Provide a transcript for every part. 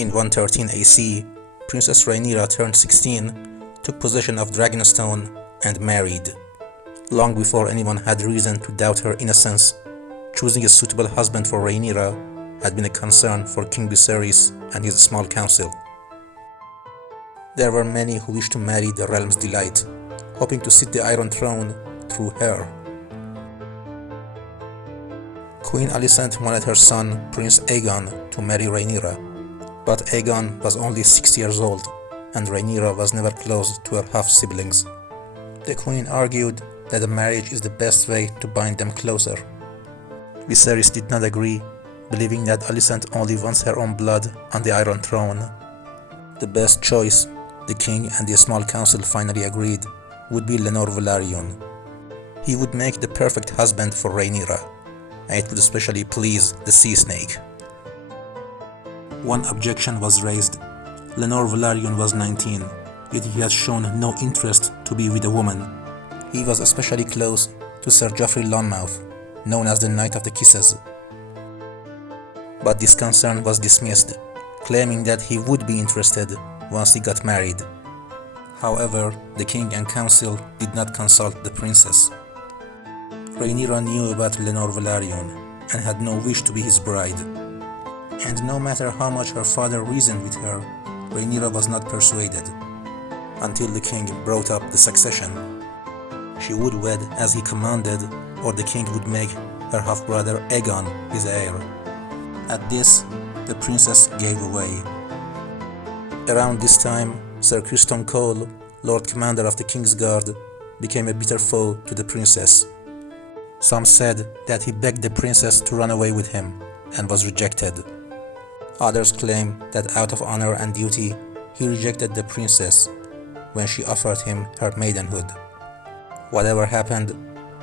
In 113 AC, Princess Rhaenyra turned 16, took possession of Dragonstone, and married. Long before anyone had reason to doubt her innocence, choosing a suitable husband for Rhaenyra had been a concern for King Viserys and his small council. There were many who wished to marry the realm's delight, hoping to sit the Iron Throne through her. Queen Alicent wanted her son, Prince Aegon, to marry Rhaenyra, but Aegon was only 6 years old, and Rhaenyra was never close to her half-siblings. The queen argued that a marriage is the best way to bind them closer. Viserys did not agree, believing that Alicent only wants her own blood on the Iron Throne. The best choice, the king and the small council finally agreed, would be Lenor Velaryon. He would make the perfect husband for Rhaenyra, and it would especially please the sea snake. One objection was raised. Lenor Velaryon was 19, yet he had shown no interest to be with a woman. He was especially close to Sir Joffrey Lonmouth, known as the Knight of the Kisses. But this concern was dismissed, claiming that he would be interested once he got married. However, the king and council did not consult the princess. Rhaenyra knew about Lenor Velaryon and had no wish to be his bride. And no matter how much her father reasoned with her, Rhaenyra was not persuaded, until the king brought up the succession. She would wed as he commanded, or the king would make her half-brother Aegon his heir. At this, the princess gave away. Around this time, Sir Criston Cole, Lord Commander of the King's Guard, became a bitter foe to the princess. Some said that he begged the princess to run away with him and was rejected. Others claim that out of honor and duty, he rejected the princess when she offered him her maidenhood. Whatever happened,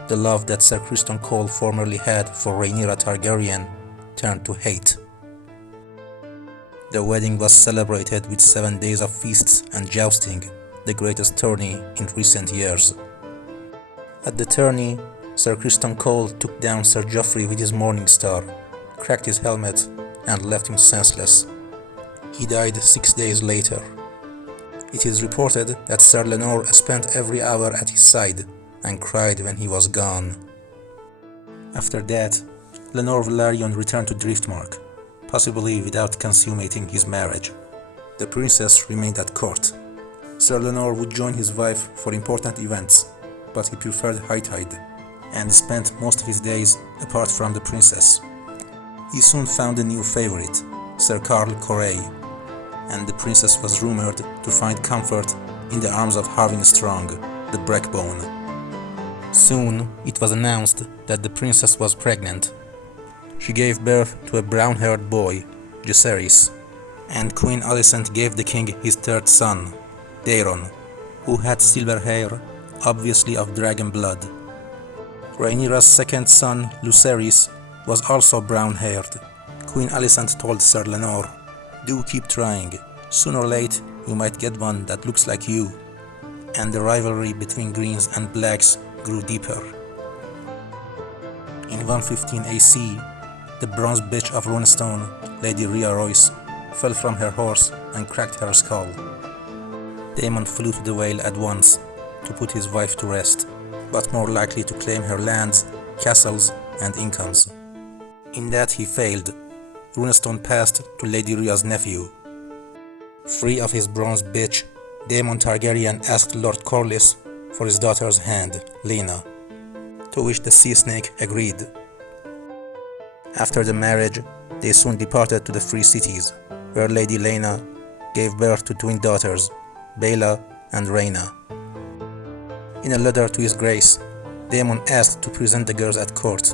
the love that Sir Criston Cole formerly had for Rhaenyra Targaryen turned to hate. The wedding was celebrated with 7 days of feasts and jousting, the greatest tourney in recent years. At the tourney, Sir Criston Cole took down Sir Joffrey with his Morning Star, cracked his helmet, and left him senseless. He died 6 days later. It is reported that Sir Lenor spent every hour at his side and cried when he was gone. After that, Lenor Velaryon returned to Driftmark, possibly without consummating his marriage. The princess remained at court. Sir Lenor would join his wife for important events, but he preferred High Tide and spent most of his days apart from the princess. He soon found a new favorite, Sir Carl Corray, and the princess was rumored to find comfort in the arms of Harwin Strong, the Breakbone. Soon, it was announced that the princess was pregnant. She gave birth to a brown-haired boy, Jaehaerys, and Queen Alicent gave the king his third son, Daeron, who had silver hair, obviously of dragon blood. Rhaenyra's second son, Lucerys, was also brown-haired. Queen Alicent told Sir Lenor, "Do keep trying. Sooner or later, you might get one that looks like you." And the rivalry between greens and blacks grew deeper. In 115 AC, the bronze bitch of Runestone, Lady Rhea Royce, fell from her horse and cracked her skull. Daemon flew to the Vale at once to put his wife to rest, but more likely to claim her lands, castles, and incomes. In that he failed. Runestone passed to Lady Rhea's nephew. Free of his bronze bitch, Daemon Targaryen asked Lord Corlys for his daughter's hand, Lena, to which the sea snake agreed. After the marriage, they soon departed to the Free Cities, where Lady Lena gave birth to twin daughters, Baela and Rhaena. In a letter to His Grace, Daemon asked to present the girls at court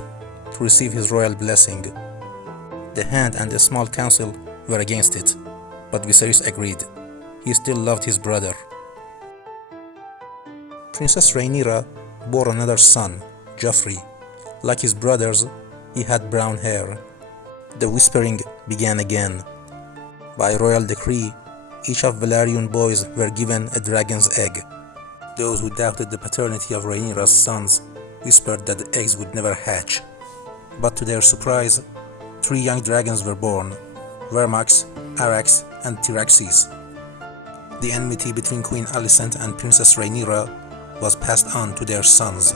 to receive his royal blessing. The Hand and the small council were against it, but Viserys agreed. He still loved his brother. Princess Rhaenyra bore another son, Joffrey. Like his brothers, he had brown hair. The whispering began again. By royal decree, each of Velaryon boys were given a dragon's egg. Those who doubted the paternity of Rhaenyra's sons whispered that the eggs would never hatch. But to their surprise, 3 young dragons were born, Vermax, Arax, and Tyraxes. The enmity between Queen Alicent and Princess Rhaenyra was passed on to their sons.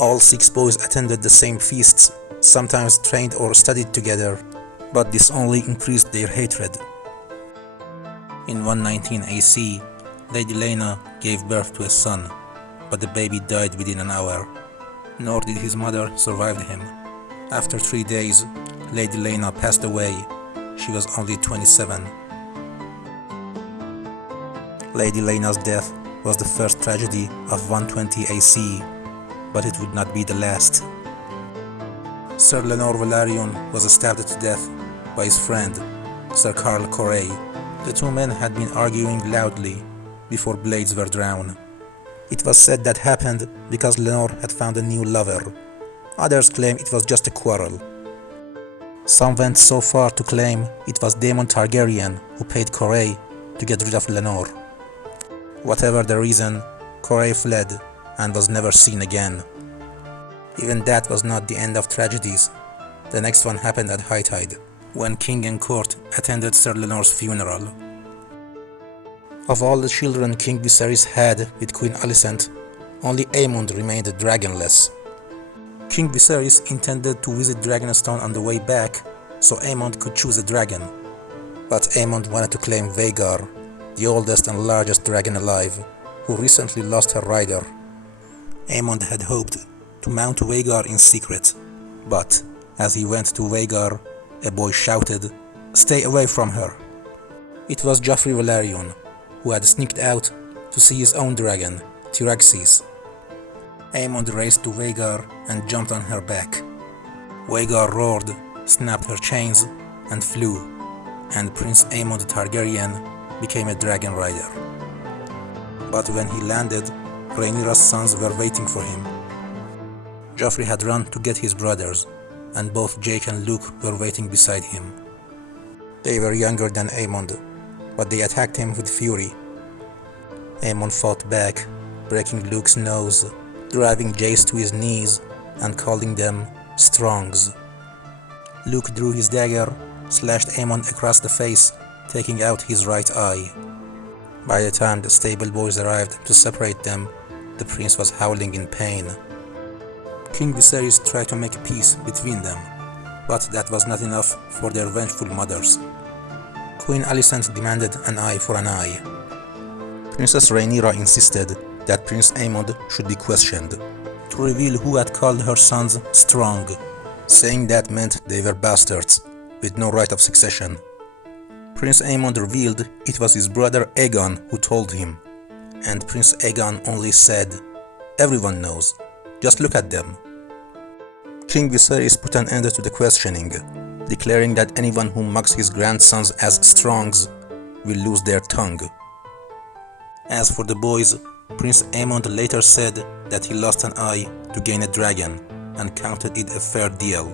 All 6 boys attended the same feasts, sometimes trained or studied together, but this only increased their hatred. In 119 AC, Lady Laena gave birth to a son, but the baby died within an hour, nor did his mother survive him. After 3 days, Lady Laena passed away. She was only 27. Lady Laena's death was the first tragedy of 120 AC, but it would not be the last. Sir Lenore Velaryon was stabbed to death by his friend, Sir Carl Corey. The 2 men had been arguing loudly before blades were drawn. It was said that happened because Lenore had found a new lover. Others claim it was just a quarrel. Some went so far to claim it was Daemon Targaryen who paid Corey to get rid of Lenore. Whatever the reason, Corey fled and was never seen again. Even that was not the end of tragedies. The next one happened at high tide, when king and court attended Sir Lenore's funeral. Of all the children King Viserys had with Queen Alicent, only Aemond remained dragonless. King Viserys intended to visit Dragonstone on the way back, so Aemond could choose a dragon. But Aemond wanted to claim Vhagar, the oldest and largest dragon alive, who recently lost her rider. Aemond had hoped to mount Vhagar in secret, but as he went to Vhagar, a boy shouted, "Stay away from her!" It was Joffrey Velaryon, who had sneaked out to see his own dragon, Tyraxes. Aemond raced to Vhagar and jumped on her back. Vhagar roared, snapped her chains, and flew, and Prince Aemond Targaryen became a dragon rider. But when he landed, Rhaenyra's sons were waiting for him. Joffrey had run to get his brothers, and both Jake and Luke were waiting beside him. They were younger than Aemond, but they attacked him with fury. Aemond fought back, breaking Luke's nose, driving Jace to his knees, and calling them Strongs. Luke drew his dagger, slashed Aemond across the face, taking out his right eye. By the time the stable boys arrived to separate them, the prince was howling in pain. King Viserys tried to make peace between them, but that was not enough for their vengeful mothers. Queen Alicent demanded an eye for an eye. Princess Rhaenyra insisted that Prince Aemond should be questioned to reveal who had called her sons strong, saying that meant they were bastards with no right of succession. Prince Aemond revealed it was his brother Aegon who told him, and Prince Aegon only said, "Everyone knows, just look at them." King Viserys put an end to the questioning, declaring that anyone who mocks his grandsons as Strongs will lose their tongue. As for the boys, Prince Aemond later said that he lost an eye to gain a dragon and counted it a fair deal.